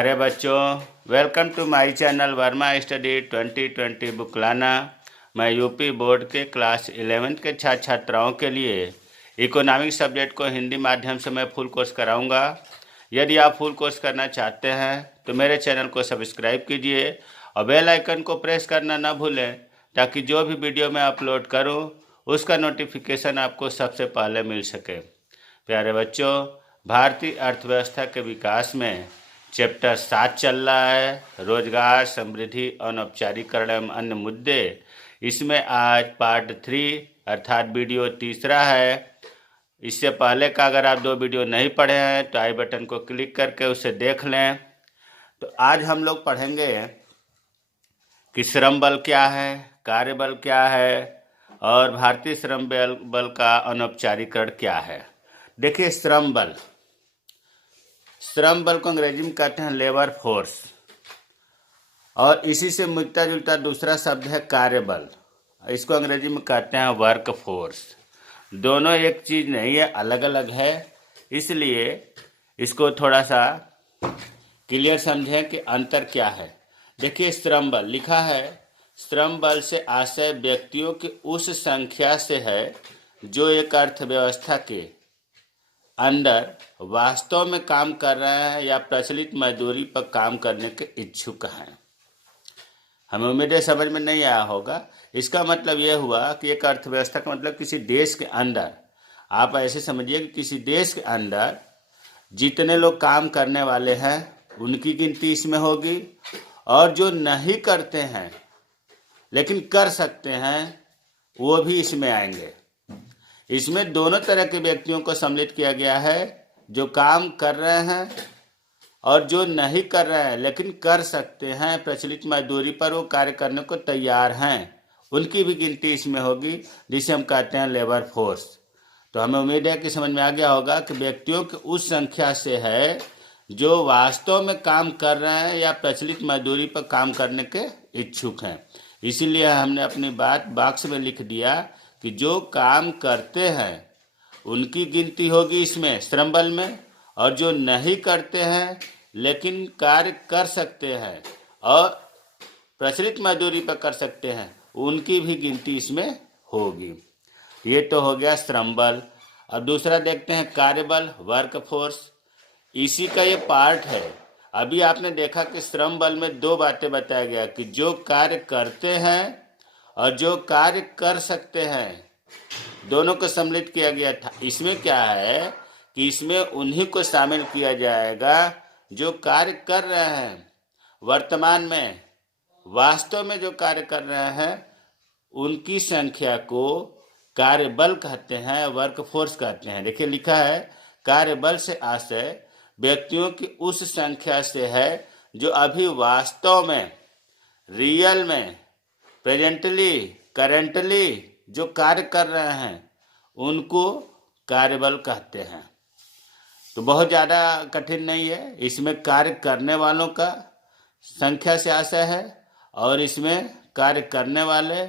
प्यारे बच्चों, welcome to my channel Verma study 2020 book लाना। मैं यूपी बोर्ड के क्लास 11 के छात्र छात्राओं के लिए इकोनॉमिक सब्जेक्ट को हिंदी माध्यम से मैं फुल कोर्स कराऊंगा। यदि आप फुल कोर्स करना चाहते हैं तो मेरे चैनल को सब्सक्राइब कीजिए और बेल आइकन को प्रेस करना ना भूलें, ताकि जो भी वीडियो मैं अपलोड करूं उसका नोटिफिकेशन आपको सबसे पहले मिल सके। प्यारे बच्चों, भारतीय अर्थव्यवस्था के विकास में चैप्टर 7 चल रहा है, रोजगार, समृद्धि, अनौपचारिकरण एवं अन्य मुद्दे। इसमें आज पार्ट 3 अर्थात वीडियो तीसरा है। इससे पहले का अगर आप 2 वीडियो नहीं पढ़े हैं तो आई बटन को क्लिक करके उसे देख लें। तो आज हम लोग पढ़ेंगे कि श्रम बल क्या है, कार्यबल क्या है और भारतीय श्रम बल का अनौपचारिकरण क्या है। देखिए, श्रम बल को अंग्रेजी में कहते हैं लेबर फोर्स, और इसी से मिलता जुलता दूसरा शब्द है कार्यबल। इसको अंग्रेजी में कहते हैं वर्क फोर्स। दोनों एक चीज़ नहीं है, अलग अलग है, इसलिए इसको थोड़ा सा क्लियर समझें कि अंतर क्या है। देखिए, श्रम बल लिखा है, श्रम बल से आशय व्यक्तियों की उस संख्या से है जो एक अर्थव्यवस्था के अंदर वास्तव में काम कर रहे हैं या प्रचलित मजदूरी पर काम करने के इच्छुक हैं। हमें उम्मीद है समझ में नहीं आया होगा। इसका मतलब यह हुआ कि एक अर्थव्यवस्था का मतलब किसी देश के अंदर, आप ऐसे समझिए कि किसी देश के अंदर जितने लोग काम करने वाले हैं उनकी गिनती इसमें होगी, और जो नहीं करते हैं लेकिन कर सकते हैं वो भी इसमें आएंगे। इसमें दोनों तरह के व्यक्तियों को सम्मिलित किया गया है, जो काम कर रहे हैं और जो नहीं कर रहे हैं लेकिन कर सकते हैं, प्रचलित मजदूरी पर वो कार्य करने को तैयार हैं, उनकी भी गिनती इसमें होगी, जिसे हम कहते हैं लेबर फोर्स। तो हमें उम्मीद है कि समझ में आ गया होगा कि व्यक्तियों की उस संख्या से है जो वास्तव में काम कर रहे हैं या प्रचलित मजदूरी पर काम करने के इच्छुक हैं। इसीलिए हमने अपनी बात बॉक्स में लिख दिया कि जो काम करते हैं उनकी गिनती होगी इसमें श्रम बल में, और जो नहीं करते हैं लेकिन कार्य कर सकते हैं और प्रचलित मजदूरी पर कर सकते हैं उनकी भी गिनती इसमें होगी। ये तो हो गया श्रम बल। अब दूसरा देखते हैं कार्यबल, वर्क फोर्स। इसी का ये पार्ट है। अभी आपने देखा कि श्रम बल में 2 बातें बताया गया कि जो कार्य करते हैं और जो कार्य कर सकते हैं, दोनों को सम्मिलित किया गया था। इसमें क्या है कि इसमें उन्हीं को शामिल किया जाएगा जो कार्य कर रहे हैं, वर्तमान में वास्तव में जो कार्य कर रहे हैं उनकी संख्या को कार्यबल कहते हैं, वर्क फोर्स कहते हैं। देखिए, लिखा है, कार्यबल से आशय व्यक्तियों की उस संख्या से है जो अभी वास्तव में, रियल में, प्रेजेंटली, करेंटली जो कार्य कर रहे हैं उनको कार्यबल कहते हैं। तो बहुत ज़्यादा कठिन नहीं है। इसमें कार्य करने वालों का संख्या से आशय है, और इसमें कार्य करने वाले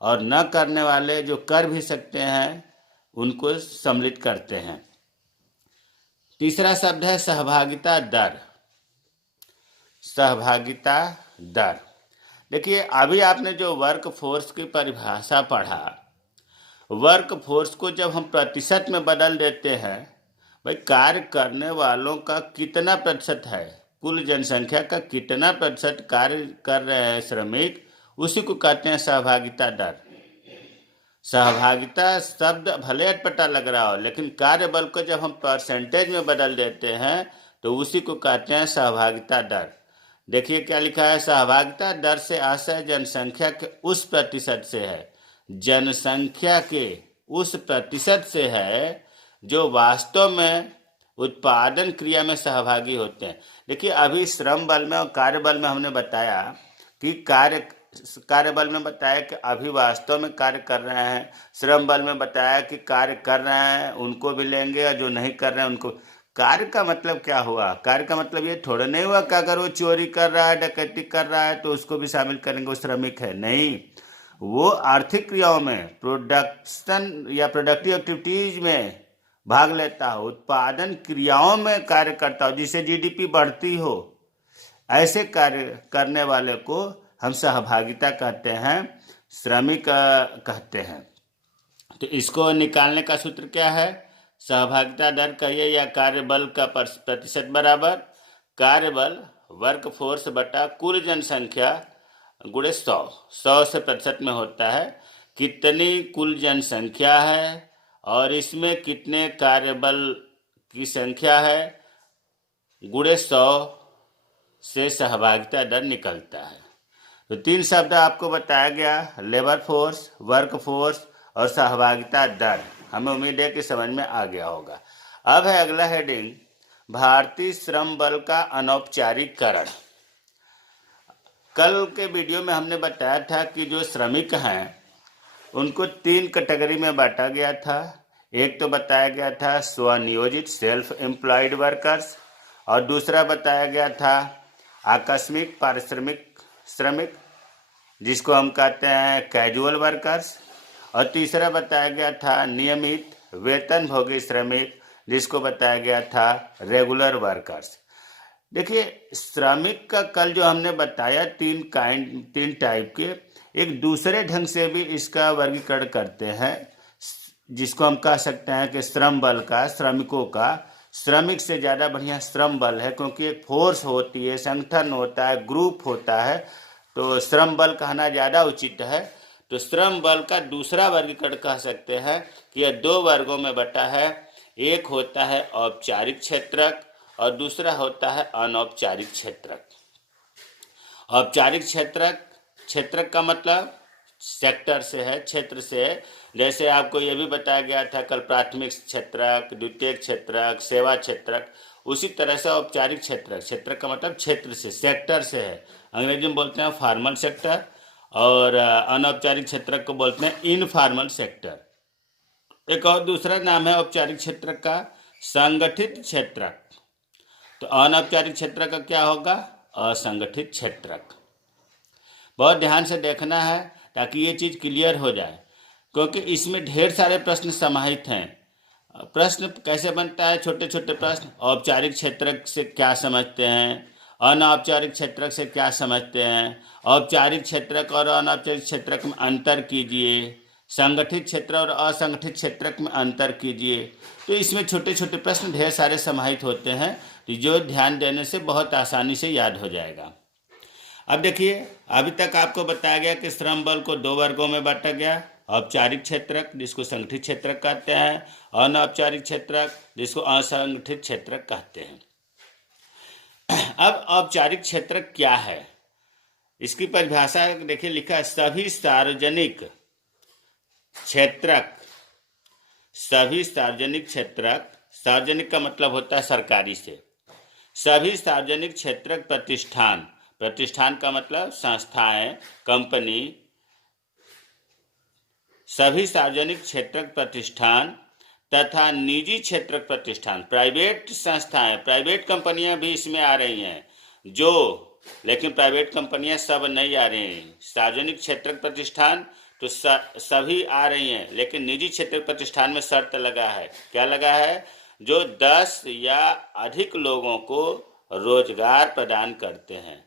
और न करने वाले जो कर भी सकते हैं उनको सम्मिलित करते हैं। तीसरा शब्द है सहभागिता दर। सहभागिता दर, देखिए, अभी आपने जो वर्क फोर्स की परिभाषा पढ़ा, वर्क फोर्स को जब हम प्रतिशत में बदल देते हैं, भाई कार्य करने वालों का कितना प्रतिशत है, कुल जनसंख्या का कितना प्रतिशत कार्य कर रहे हैं श्रमिक, उसी को कहते हैं सहभागिता दर। सहभागिता शब्द भले अटपटा लग रहा हो, लेकिन कार्यबल को जब हम परसेंटेज में बदल देते हैं तो उसी को कहते हैं सहभागिता दर। देखिए क्या लिखा है, सहभागिता दर से आशय जनसंख्या के उस प्रतिशत से है, जनसंख्या के उस प्रतिशत से है जो वास्तव में उत्पादन क्रिया में सहभागी होते हैं। देखिए, अभी श्रम बल में और कार्यबल में हमने बताया कि कार्यबल में बताया कि अभी वास्तव में कार्य कर रहे हैं, श्रम बल में बताया कि कार्य कर रहे हैं उनको भी लेंगे और जो नहीं कर रहे हैं उनको। कार्य का मतलब क्या हुआ? कार्य का मतलब ये थोड़ा नहीं हुआ कि अगर वो चोरी कर रहा है, डकैती कर रहा है तो उसको भी शामिल करेंगे, वो श्रमिक है। नहीं, वो आर्थिक क्रियाओं में, प्रोडक्शन या प्रोडक्टिव एक्टिविटीज में भाग लेता हो, उत्पादन क्रियाओं में कार्य करता हो, जिससे जीडीपी बढ़ती हो, ऐसे कार्य करने वाले को हम सहभागिता कहते हैं, श्रमिक कहते हैं। तो इसको निकालने का सूत्र क्या है? सहभागिता दर कहिए या कार्यबल का प्रतिशत बराबर कार्यबल वर्क फोर्स बटा कुल जनसंख्या गुणे 100। 100 से प्रतिशत में होता है कितनी कुल जनसंख्या है और इसमें कितने कार्यबल की संख्या है, गुणे 100 से सहभागिता दर निकलता है। तो 3 शब्द आपको बताया गया, लेबर फोर्स, वर्क फोर्स और सहभागिता दर। हमें उम्मीद है कि समझ में आ गया होगा। अब है अगला हेडिंग, भारतीय श्रम बल का अनौपचारिकरण। कल के वीडियो में हमने बताया था कि जो श्रमिक हैं उनको 3 कैटेगरी में बांटा गया था। एक तो बताया गया था स्वनियोजित सेल्फ एम्प्लॉयड वर्कर्स, और दूसरा बताया गया था आकस्मिक पारिश्रमिक श्रमिक जिसको हम कहते हैं कैजुअल वर्कर्स, और तीसरा बताया गया था नियमित वेतनभोगी श्रमिक जिसको बताया गया था रेगुलर वर्कर्स। देखिए, श्रमिक का कल जो हमने बताया 3 टाइप के, एक दूसरे ढंग से भी इसका वर्गीकरण करते हैं जिसको हम कह सकते हैं कि श्रम बल का, श्रमिकों का, श्रमिक से ज़्यादा बढ़िया श्रम बल है, क्योंकि एक फोर्स होती है, संगठन होता है, ग्रुप होता है, तो श्रम बल कहना ज़्यादा उचित है। तो श्रम बल का दूसरा वर्गीकरण कह सकते हैं कि यह 2 वर्गों में बटा है। एक होता है औपचारिक क्षेत्रक और दूसरा होता है अनौपचारिक क्षेत्रक। औपचारिक क्षेत्रक का मतलब सेक्टर से है, क्षेत्र से है। जैसे आपको ये भी बताया गया था कल, प्राथमिक क्षेत्रक, द्वितीयक क्षेत्रक, सेवा क्षेत्रक। उसी तरह से औपचारिक क्षेत्रक का मतलब क्षेत्र से, सेक्टर से है। अंग्रेजी में बोलते हैं फॉर्मल सेक्टर, और अनौपचारिक क्षेत्रक को बोलते हैं इनफॉर्मल सेक्टर। एक और दूसरा नाम है औपचारिक क्षेत्रक का संगठित क्षेत्रक। तो अनौपचारिक क्षेत्रक का क्या होगा? असंगठित क्षेत्रक। बहुत ध्यान से देखना है ताकि ये चीज़ क्लियर हो जाए, क्योंकि इसमें ढेर सारे प्रश्न समाहित हैं। प्रश्न कैसे बनता है? छोटे छोटे प्रश्न। औपचारिक क्षेत्रक से क्या समझते हैं, अनौपचारिक क्षेत्रक से क्या समझते हैं, औपचारिक क्षेत्रक और अनौपचारिक क्षेत्रक में अंतर कीजिए, संगठित क्षेत्र और असंगठित क्षेत्रक में अंतर कीजिए। तो इसमें छोटे छोटे प्रश्न ढेर सारे समाहित होते हैं, तो जो ध्यान देने से बहुत आसानी से याद हो जाएगा। अब देखिए, अभी तक आपको बताया गया कि श्रम बल को 2 वर्गों में बांटा गया, औपचारिक क्षेत्रक जिसको संगठित क्षेत्रक कहते हैं, अनौपचारिक क्षेत्रक जिसको असंगठित क्षेत्रक कहते हैं। अब औपचारिक क्षेत्रक क्या है, इसकी परिभाषा देखिए, लिखा है सभी सार्वजनिक क्षेत्रक। सभी सार्वजनिक क्षेत्रक, सार्वजनिक का मतलब होता है सरकारी से। सभी सार्वजनिक क्षेत्रक प्रतिष्ठान, प्रतिष्ठान का मतलब संस्थाएं, कंपनी। सभी सार्वजनिक क्षेत्रक प्रतिष्ठान तथा निजी क्षेत्रक प्रतिष्ठान, प्राइवेट संस्थाएं, प्राइवेट कंपनियां भी इसमें आ रही हैं, लेकिन प्राइवेट कंपनियां सब नहीं आ रही हैं। सार्वजनिक क्षेत्रक प्रतिष्ठान तो सभी आ रही हैं, लेकिन निजी क्षेत्रक प्रतिष्ठान में शर्त लगा है। क्या लगा है? जो 10 या अधिक लोगों को रोजगार प्रदान करते हैं।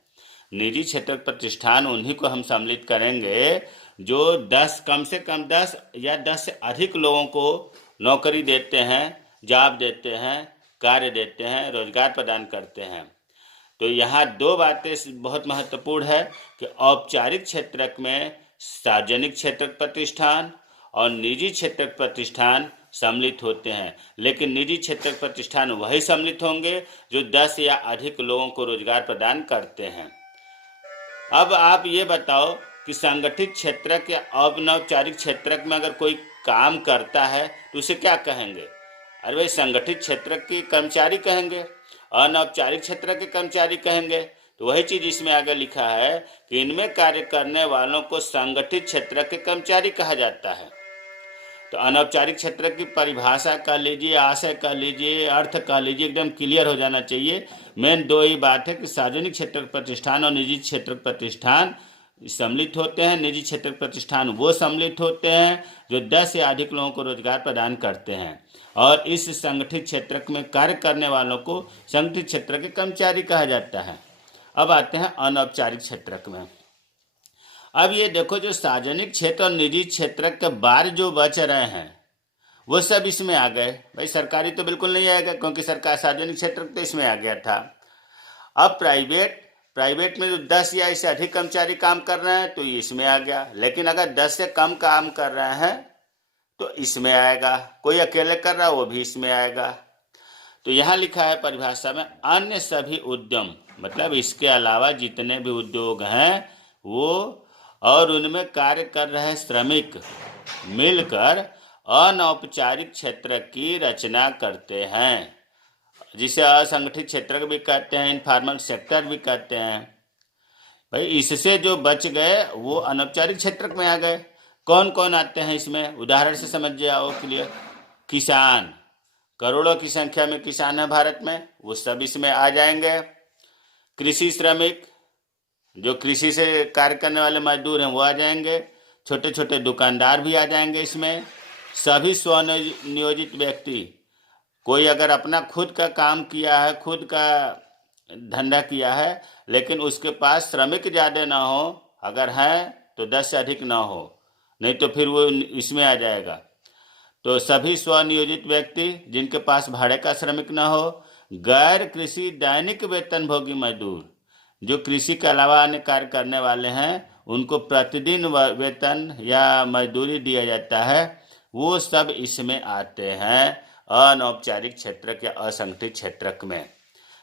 निजी क्षेत्रक प्रतिष्ठान उन्हीं को हम सम्मिलित करेंगे जो 10, कम से कम 10 या 10 से अधिक लोगों को नौकरी देते हैं, जॉब देते हैं, कार्य देते हैं, रोजगार प्रदान करते हैं। तो यहाँ 2 बातें बहुत महत्वपूर्ण है कि औपचारिक क्षेत्रक में सार्वजनिक क्षेत्रक प्रतिष्ठान और निजी क्षेत्रक प्रतिष्ठान सम्मिलित होते हैं, लेकिन निजी क्षेत्रक प्रतिष्ठान वही सम्मिलित होंगे जो 10 या अधिक लोगों को रोजगार प्रदान करते हैं। अब आप ये बताओ कि संगठित क्षेत्रक या अनौपचारिक क्षेत्रक में अगर कोई काम करता है तो उसे क्या कहेंगे? अरे भाई, संगठित क्षेत्रक के कर्मचारी कहेंगे, अनौपचारिक क्षेत्रक के कर्मचारी कहेंगे। तो वही चीज़ इसमें आगे लिखा है कि इनमें कार्य करने वालों को संगठित क्षेत्रक के कर्मचारी कहा जाता है। तो अनौपचारिक क्षेत्रक की परिभाषा कर लीजिए, आशय कर लीजिए, अर्थ कर लीजिए, एकदम क्लियर हो जाना चाहिए। मेन 2 ही बात है कि सार्वजनिक क्षेत्रक प्रतिष्ठान और निजी क्षेत्रक प्रतिष्ठान सम्मिलित होते हैं। निजी क्षेत्रक प्रतिष्ठान वो सम्मिलित होते हैं जो 10 से अधिक लोगों को रोजगार प्रदान करते हैं, और इस संगठित क्षेत्रक में कार्य करने वालों को संगठित क्षेत्र के कर्मचारी कहा जाता है। अब आते हैं अनौपचारिक क्षेत्रक में। अब ये देखो, जो सार्वजनिक क्षेत्र और निजी क्षेत्र के बाहर जो बच रहे हैं वो सब इसमें आ गए। भाई सरकारी तो बिल्कुल नहीं आएगा, क्योंकि सरकार सार्वजनिक क्षेत्र तो इसमें आ गया था। अब प्राइवेट में जो 10 या इससे अधिक कर्मचारी काम कर रहे हैं तो ये इसमें आ गया। लेकिन अगर 10 से कम काम कर रहे हैं तो इसमें आएगा। कोई अकेले कर रहा है वो भी इसमें आएगा। तो यहाँ लिखा है परिभाषा में, अन्य सभी उद्यम, मतलब इसके अलावा जितने भी उद्योग हैं वो और उनमें कार्य कर रहे श्रमिक मिलकर अनौपचारिक क्षेत्र की रचना करते हैं, जिसे असंगठित क्षेत्र भी कहते हैं, इनफॉर्मल सेक्टर भी कहते हैं। भाई इससे जो बच गए वो अनौपचारिक क्षेत्र में आ गए। कौन कौन आते हैं इसमें, उदाहरण से समझ जाओ क्लियर। किसान, करोड़ों की संख्या में किसान है भारत में, वो सब इसमें आ जाएंगे। कृषि श्रमिक, जो कृषि से कार्य करने वाले मजदूर हैं वो आ जाएंगे। छोटे छोटे दुकानदार भी आ जाएंगे इसमें। सभी स्वनियोजित व्यक्ति, कोई अगर अपना खुद का काम किया है, खुद का धंधा किया है, लेकिन उसके पास श्रमिक ज़्यादा ना हो, अगर है तो 10 से अधिक ना हो, नहीं तो फिर वो इसमें आ जाएगा। तो सभी स्वनियोजित व्यक्ति जिनके पास भाड़े का श्रमिक ना हो। गैर कृषि दैनिक वेतनभोगी मजदूर, जो कृषि के अलावा अन्य कार्य करने वाले हैं, उनको प्रतिदिन वेतन या मजदूरी दिया जाता है, वो सब इसमें आते हैं अनौपचारिक क्षेत्र या असंगठित क्षेत्र में।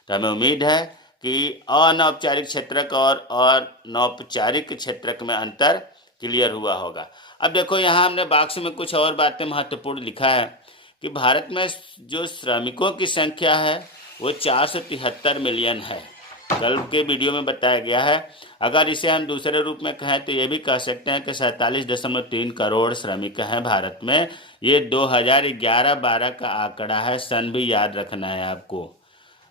तो हमें उम्मीद है कि अनौपचारिक क्षेत्र और अनौपचारिक क्षेत्र में अंतर क्लियर हुआ होगा। अब देखो, यहाँ हमने बॉक्स में कुछ और बातें महत्वपूर्ण लिखा है कि भारत में जो श्रमिकों की संख्या है वो 473 मिलियन है। कल के वीडियो में बताया गया है। अगर इसे हम दूसरे रूप में कहें तो ये भी कह सकते हैं कि 47.3 करोड़ श्रमिक हैं भारत में। ये 2011-12 का आंकड़ा है, सन भी याद रखना है आपको।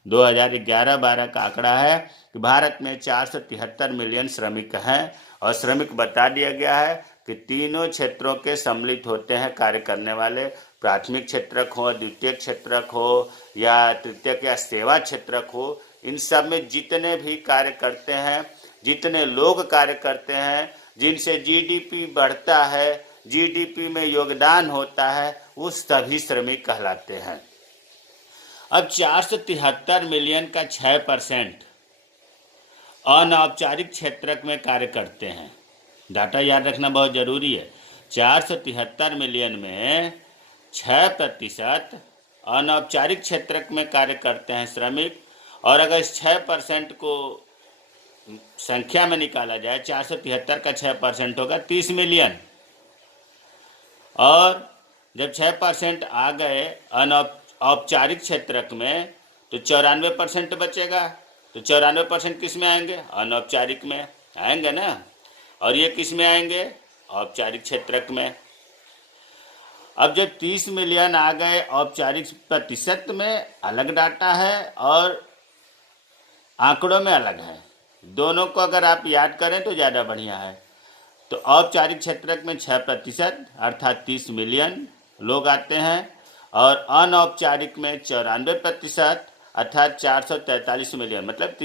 2011-12 का आंकड़ा है कि भारत में 473 मिलियन श्रमिक हैं। और श्रमिक बता दिया गया है कि तीनों क्षेत्रों के सम्मिलित होते हैं कार्य करने वाले। प्राथमिक क्षेत्रक हो, द्वितीयक क्षेत्रक हो या तृतीयक या सेवा क्षेत्रक हो, इन सब में जितने भी कार्य करते हैं, जितने लोग कार्य करते हैं, जिनसे जीडीपी बढ़ता है, जीडीपी में योगदान होता है, वो सभी श्रमिक कहलाते हैं। अब 473 मिलियन का 6% अनौपचारिक क्षेत्र में कार्य करते हैं। डाटा याद रखना बहुत ज़रूरी है। 473 मिलियन में 6% अनौपचारिक क्षेत्र में कार्य करते हैं श्रमिक। और अगर इस 6% को संख्या में निकाला जाए, 473 का 6% होगा 30 मिलियन। और जब 6% आ गए औपचारिक क्षेत्र में तो 94% बचेगा। तो 94% किस में आएंगे, अनौपचारिक में आएंगे ना। और ये किस में आएंगे, औपचारिक क्षेत्र में। अब जब 30 मिलियन आ गए औपचारिक प्रतिशत में, अलग डाटा है और आंकड़ों में अलग है। दोनों को अगर आप याद करें तो ज़्यादा बढ़िया है। तो औपचारिक क्षेत्र में 6% अर्थात 30 मिलियन लोग आते हैं। और अनौपचारिक में 94% अर्थात 443 मिलियन। मतलब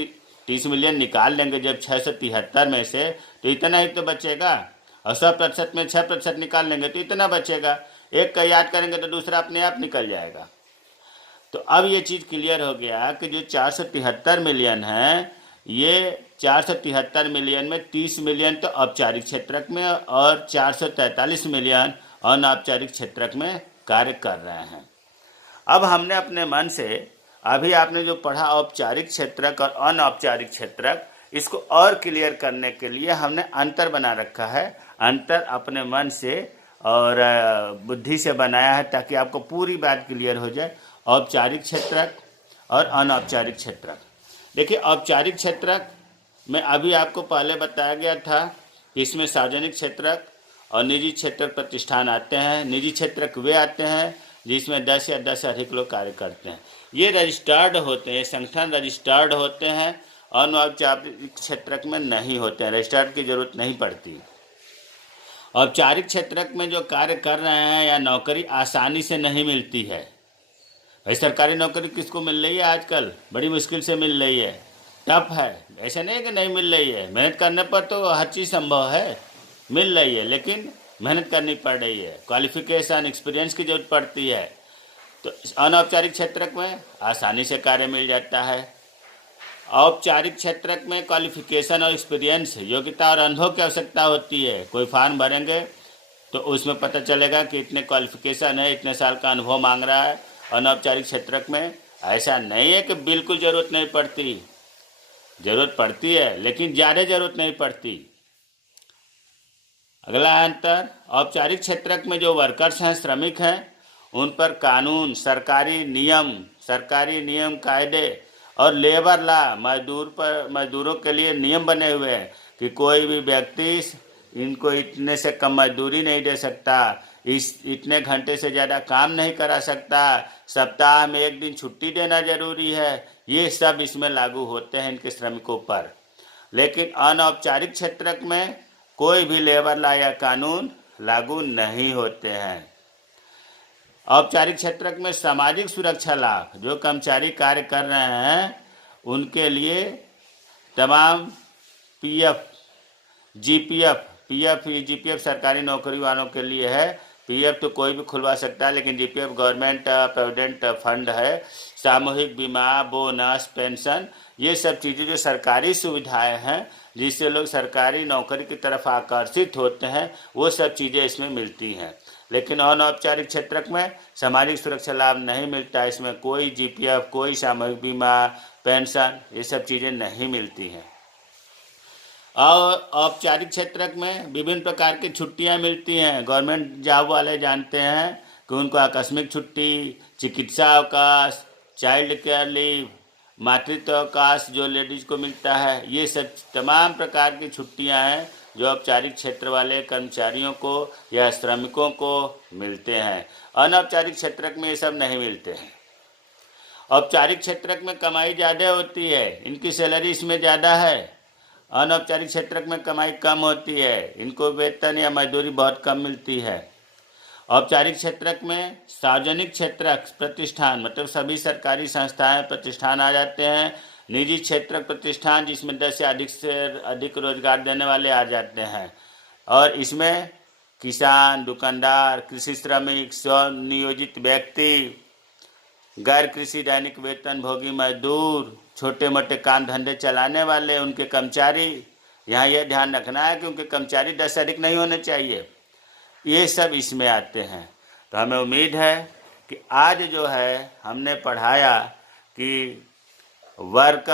30 मिलियन निकाल लेंगे जब 673 में से, तो इतना ही तो बचेगा। और 100% में 6% निकाल लेंगे तो इतना बचेगा। एक का याद करेंगे तो दूसरा अपने आप निकल जाएगा। तो अब ये चीज़ क्लियर हो गया कि जो 473 मिलियन है, ये 473 मिलियन में 30 मिलियन तो औपचारिक क्षेत्र में और 443 मिलियन अनौपचारिक क्षेत्र में कार्य कर रहे हैं। अब हमने अपने मन से, अभी आपने जो पढ़ा औपचारिक क्षेत्रक और अनौपचारिक क्षेत्रक, इसको और क्लियर करने के लिए हमने अंतर बना रखा है। अंतर अपने मन से और बुद्धि से बनाया है ताकि आपको पूरी बात क्लियर हो जाए। औपचारिक क्षेत्रक और अनौपचारिक क्षेत्रक। देखिए, औपचारिक क्षेत्रक में अभी आपको पहले बताया गया था कि इसमें सार्वजनिक क्षेत्रक और निजी क्षेत्रक प्रतिष्ठान आते हैं। निजी क्षेत्रक वे आते हैं जिसमें 10 या 10 से अधिक लोग कार्य करते हैं। ये रजिस्टर्ड होते हैं, संगठन रजिस्टर्ड होते हैं। अनौपचारिक क्षेत्रक में नहीं होते हैं, रजिस्टर्ड की जरूरत नहीं पड़ती। औपचारिक क्षेत्रक में जो कार्य कर रहे हैं या नौकरी आसानी से नहीं मिलती है। भाई सरकारी नौकरी किसको मिल रही है आजकल, बड़ी मुश्किल से मिल रही है। टफ है, ऐसा नहीं कि नहीं मिल रही है। मेहनत करने पर तो हर चीज़ संभव है, मिल रही है, लेकिन मेहनत करनी पड़ रही है, क्वालिफिकेशन एक्सपीरियंस की जरूरत पड़ती है। तो अनौपचारिक क्षेत्र में आसानी से कार्य मिल जाता है। औपचारिक क्षेत्र में क्वालिफिकेशन और एक्सपीरियंस, योग्यता और अनुभव की आवश्यकता होती है। कोई फॉर्म भरेंगे तो उसमें पता चलेगा कि इतने क्वालिफिकेशन है, इतने साल का अनुभव मांग रहा है। अनौपचारिक क्षेत्र में ऐसा नहीं है कि बिल्कुल ज़रूरत नहीं पड़ती, ज़रूरत पड़ती है, लेकिन ज़्यादा ज़रूरत नहीं पड़ती। अगला अंतर, औपचारिक क्षेत्र में जो वर्कर्स हैं, श्रमिक हैं, उन पर कानून, सरकारी नियम कायदे और लेबर लॉ, मजदूरों के लिए नियम बने हुए हैं कि कोई भी व्यक्ति इनको इतने से कम मजदूरी नहीं दे सकता, इतने घंटे से ज़्यादा काम नहीं करा सकता, सप्ताह में एक दिन छुट्टी देना जरूरी है। ये सब इसमें लागू होते हैं इनके श्रमिकों पर। लेकिन अनौपचारिक क्षेत्र में कोई भी लेबर लॉ या कानून लागू नहीं होते हैं। औपचारिक क्षेत्र में सामाजिक सुरक्षा लाभ, जो कर्मचारी कार्य कर रहे हैं उनके लिए तमाम पीएफ, जीपीएफ, जीपीएफ सरकारी नौकरी वालों के लिए है। पीएफ तो कोई भी खुलवा सकता है, लेकिन जीपीएफ गवर्नमेंट प्रोविडेंट फंड है। सामूहिक बीमा, बोनस, पेंशन, ये सब चीज़ें जो सरकारी सुविधाएं हैं जिससे लोग सरकारी नौकरी की तरफ आकर्षित होते हैं, वो सब चीज़ें इसमें मिलती हैं। लेकिन अनौपचारिक क्षेत्र में सामाजिक सुरक्षा लाभ नहीं मिलता, इसमें कोई जीपीएफ, कोई सामूहिक बीमा, पेंशन, ये सब चीज़ें नहीं मिलती हैं। और औपचारिक क्षेत्र में विभिन्न प्रकार की छुट्टियां मिलती हैं। गवर्नमेंट जॉब वाले जानते हैं कि उनको आकस्मिक छुट्टी, चिकित्सा अवकाश, चाइल्ड केयर लीव, मातृत्व अवकाश जो लेडीज को मिलता है, ये सब तमाम प्रकार की छुट्टियां हैं जो औपचारिक क्षेत्र वाले कर्मचारियों को या श्रमिकों को मिलते हैं। अनौपचारिक क्षेत्र में ये सब नहीं मिलते हैं। औपचारिक क्षेत्र में कमाई ज़्यादा होती है, इनकी सैलरी इसमें ज़्यादा है। अनौपचारिक क्षेत्र में कमाई कम होती है, इनको वेतन या मजदूरी बहुत कम मिलती है। औपचारिक क्षेत्र में सार्वजनिक क्षेत्र प्रतिष्ठान, मतलब सभी सरकारी संस्थाएं प्रतिष्ठान आ जाते हैं। निजी क्षेत्र प्रतिष्ठान जिसमें 10 से अधिक रोजगार देने वाले आ जाते हैं। और इसमें किसान, दुकानदार, कृषि श्रमिक, स्वनियोजित व्यक्ति, गैर कृषि दैनिक वेतन भोगी मजदूर, छोटे मोटे काम धंधे चलाने वाले, उनके कर्मचारी, यहाँ यह ध्यान रखना है कि उनके कर्मचारी 10 से अधिक नहीं होने चाहिए, ये सब इसमें आते हैं। तो हमें उम्मीद है कि आज जो है हमने पढ़ाया कि वर्क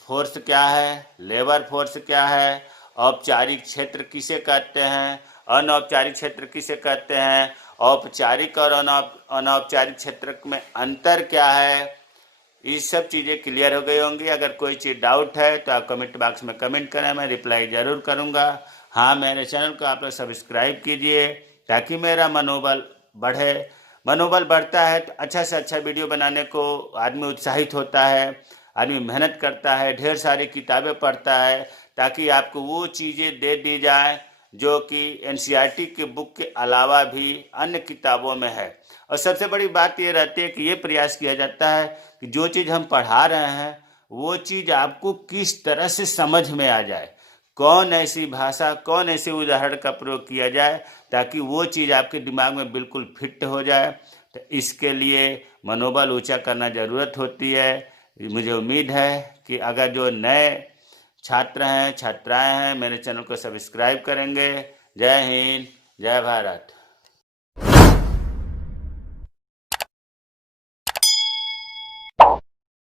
फोर्स क्या है, लेबर फोर्स क्या है, औपचारिक क्षेत्र किसे कहते हैं, अनौपचारिक क्षेत्र किसे कहते हैं, औपचारिक और अनौपचारिक क्षेत्र में अंतर क्या है, ये सब चीज़ें क्लियर हो गई होंगी। अगर कोई चीज़ डाउट है तो आप कमेंट बॉक्स में कमेंट करें, मैं रिप्लाई ज़रूर करूँगा। हाँ, मेरे चैनल को आप लोग सब्सक्राइब कीजिए ताकि मेरा मनोबल बढ़े। मनोबल बढ़ता है तो अच्छा से अच्छा वीडियो बनाने को आदमी उत्साहित होता है, आदमी मेहनत करता है, ढेर सारी किताबें पढ़ता है ताकि आपको वो चीज़ें दे दी जाए जो कि एनसीईआरटी के बुक के अलावा भी अन्य किताबों में है। और सबसे बड़ी बात ये रहती है कि ये प्रयास किया जाता है कि जो चीज़ हम पढ़ा रहे हैं वो चीज़ आपको किस तरह से समझ में आ जाए, कौन ऐसी भाषा, कौन ऐसे उदाहरण का प्रयोग किया जाए ताकि वो चीज़ आपके दिमाग में बिल्कुल फिट हो जाए। तो इसके लिए मनोबल ऊंचा करना ज़रूरत होती है। मुझे उम्मीद है कि अगर जो नए छात्र हैं, छात्राएं हैं, मेरे चैनल को सब्सक्राइब करेंगे। जय हिंद, जय भारत।